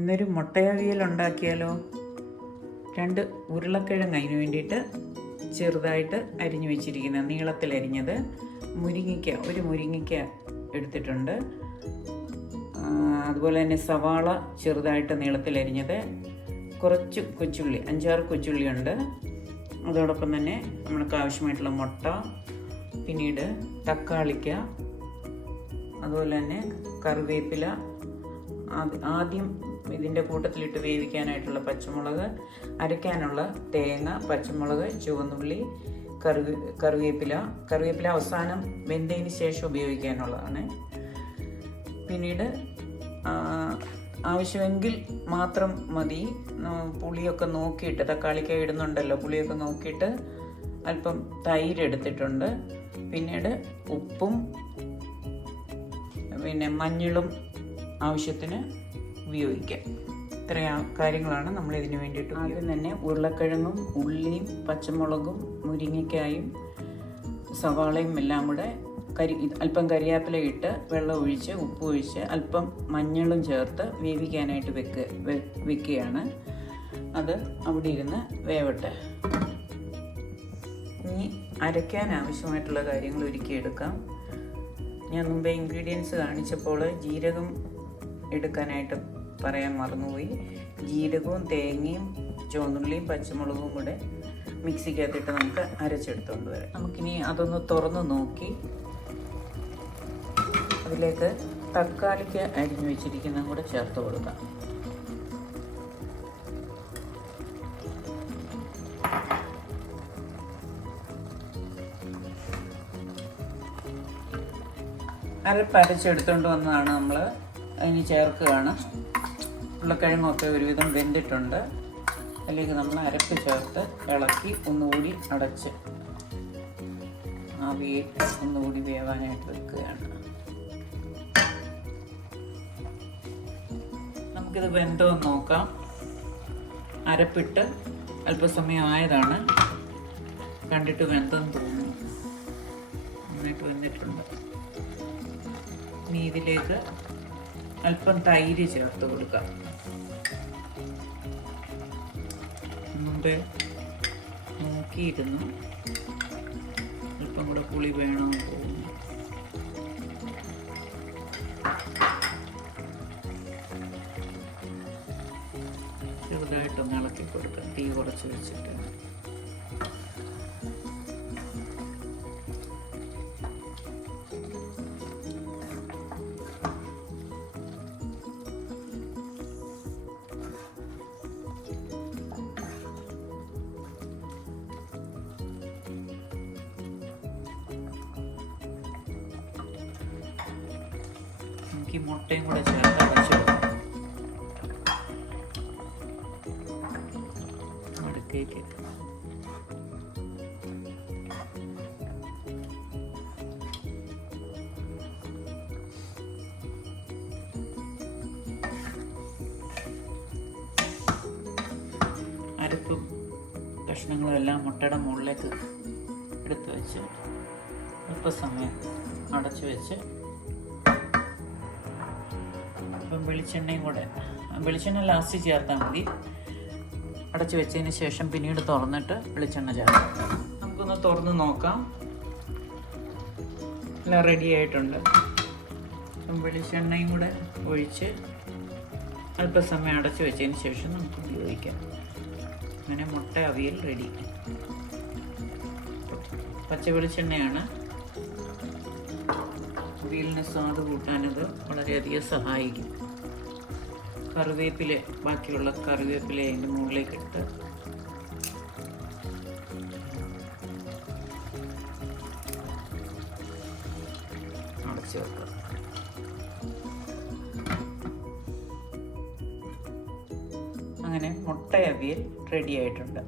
ഇന്നൊരു മുട്ടയവിയൽ ഉണ്ടാക്കിയാലോ? 2 ഉരുളക്കിഴങ്ങ് അതിന് വേണ്ടിയിട്ട് ചെറുതായിട്ട് അരിഞ്ഞു വെച്ചിരിക്കുന്ന നീളത്തിലരിഞ്ഞത്, ഒരു മുരിങ്ങയ്ക്ക എടുത്തിട്ടുണ്ട്. അതുപോലെ തന്നെ സവാള ചെറുതായിട്ട് നീളത്തിലരിഞ്ഞത്, കുറച്ച് കൊച്ചുള്ളി, 5-6 കൊച്ചുള്ളി ഉണ്ട്. അതോടൊപ്പം തന്നെ നമ്മൾക്ക് ആവശ്യമായിട്ടുള്ള മുട്ട, പിന്നീട് തക്കാളിക്ക, അതുപോലെ തന്നെ കറിവേപ്പില, ആദ്യം ഇതിൻ്റെ കൂട്ടത്തിലിട്ട് വേവിക്കാനായിട്ടുള്ള പച്ചമുളക്, അരയ്ക്കാനുള്ള തേങ്ങ, പച്ചമുളക്, ചുവന്നുള്ളി, കറിവേപ്പില അവസാനം വെന്തതിന് ശേഷം ഉപയോഗിക്കാനുള്ളതാണ്. പിന്നീട് ആവശ്യമെങ്കിൽ മാത്രം മതി. പുളിയൊക്കെ നോക്കിയിട്ട്, തക്കാളിക്ക ഇടുന്നുണ്ടല്ലോ, പുളിയൊക്കെ നോക്കിയിട്ട് അല്പം തൈര് എടുത്തിട്ടുണ്ട്. പിന്നീട് ഉപ്പും പിന്നെ മഞ്ഞളും ആവശ്യത്തിന് ഉപയോഗിക്കാം. ഇത്രയും കാര്യങ്ങളാണ് നമ്മൾ ഇതിന് വേണ്ടിയിട്ട്. ആദ്യം തന്നെ ഉരുളക്കിഴങ്ങും ഉള്ളിയും പച്ചമുളകും മുരിങ്ങയ്ക്കായും സവാളയും എല്ലാം കൂടെ അല്പം കരിയാപ്പില ഇട്ട് വെള്ളം ഒഴിച്ച് ഉപ്പ് ഒഴിച്ച് അല്പം മഞ്ഞളും ചേർത്ത് വേവിക്കാനായിട്ട് വെക്കുകയാണ്. അത് അവിടെ ഇരുന്ന് വേവട്ടെ. ഇനി അരയ്ക്കാൻ ആവശ്യമായിട്ടുള്ള കാര്യങ്ങൾ ഒരുക്കിയെടുക്കാം. ഞാൻ മുമ്പേ ഇൻഗ്രീഡിയൻസ് കാണിച്ചപ്പോൾ ജീരകം എടുക്കാനായിട്ട് പറയാൻ മറന്നുപോയി. ജീരകവും തേങ്ങയും ചുവന്നുള്ളിയും പച്ചമുളകും കൂടെ മിക്സിക്കകത്തിട്ട് നമുക്ക് അരച്ചെടുത്തുകൊണ്ട് വരാം. നമുക്കിനി അതൊന്ന് തുറന്ന് നോക്കി അതിലേക്ക് തക്കാളിക്ക് അരിഞ്ഞു വെച്ചിരിക്കുന്നതും കൂടെ ചേർത്ത് കൊടുക്കാം. അരച്ചെടുത്തുകൊണ്ട് വന്നതാണ് നമ്മൾ അതിന് ചേർക്കുകയാണ്. ഉരുളക്കിഴങ്ങൊക്കെ ഒരുവിധം വെന്തിട്ടുണ്ട്. അതിലേക്ക് നമ്മൾ അരപ്പ് ചേർത്ത് ഇളക്കി ഒന്നുകൂടി അടച്ച് ആവിയിട്ട് ഒന്നുകൂടി വേവാനായിട്ട് വെക്കുകയാണ്. നമുക്കിത് വെന്തോ നോക്കാം. അരപ്പിട്ട് അല്പസമയം ആയതാണ്, കണ്ടിട്ട് വെന്തെന്ന് തോന്നുന്നു. നന്നായിട്ട് വെന്തിട്ടുണ്ട്. ഇനി ഇതിലേക്ക് അല്പം തൈര് ചേർത്ത് കൊടുക്കാം. മുമ്പേ നോക്കിയിരുന്നു, അല്പം കൂടെ പുളി വേണമെന്ന് തോന്നുന്നു. ചെറുതായിട്ടൊന്ന് ഇളക്കി കൊടുക്കാം, തീ കുറച്ച് വെച്ചിട്ട്. ഈ മുട്ടയും കൂടെ ചേർത്ത് അടച്ചെടുക്കാം. അടുത്തേക്ക് അരപ്പും കഷ്ണങ്ങളും എല്ലാം മുട്ടയുടെ മുകളിലേക്ക് എടുത്ത് വെച്ച് അല്പസമയം അടച്ചു വെച്ച് വെളിച്ചെണ്ണയും കൂടെ, വെളിച്ചെണ്ണ ലാസ്റ്റ് ചേർത്താൽ മതി. അടച്ചു വെച്ചതിന് ശേഷം പിന്നീട് തുറന്നിട്ട് വെളിച്ചെണ്ണ ചേർക്കാം. നമുക്കൊന്ന് തുറന്ന് നോക്കാം. എല്ലാം റെഡി ആയിട്ടുണ്ട്. വെളിച്ചെണ്ണയും കൂടെ ഒഴിച്ച് അല്പസമയം അടച്ചു വെച്ചതിന് ശേഷം നമുക്ക് ഉപയോഗിക്കാം. അങ്ങനെ മുട്ട അവിയൽ റെഡി. പച്ച വെളിച്ചെണ്ണയാണ്. അവിയലിന് സ്വാദ് കൂട്ടാനത് വളരെയധികം സഹായിക്കും. ബാക്കിയുള്ള കറിവേപ്പില അതിൻ്റെ മുകളിലേക്ക് ഇട്ട് അടച്ചു വെക്കാം. അങ്ങനെ മുട്ട അവിയൽ റെഡി ആയിട്ടുണ്ട്.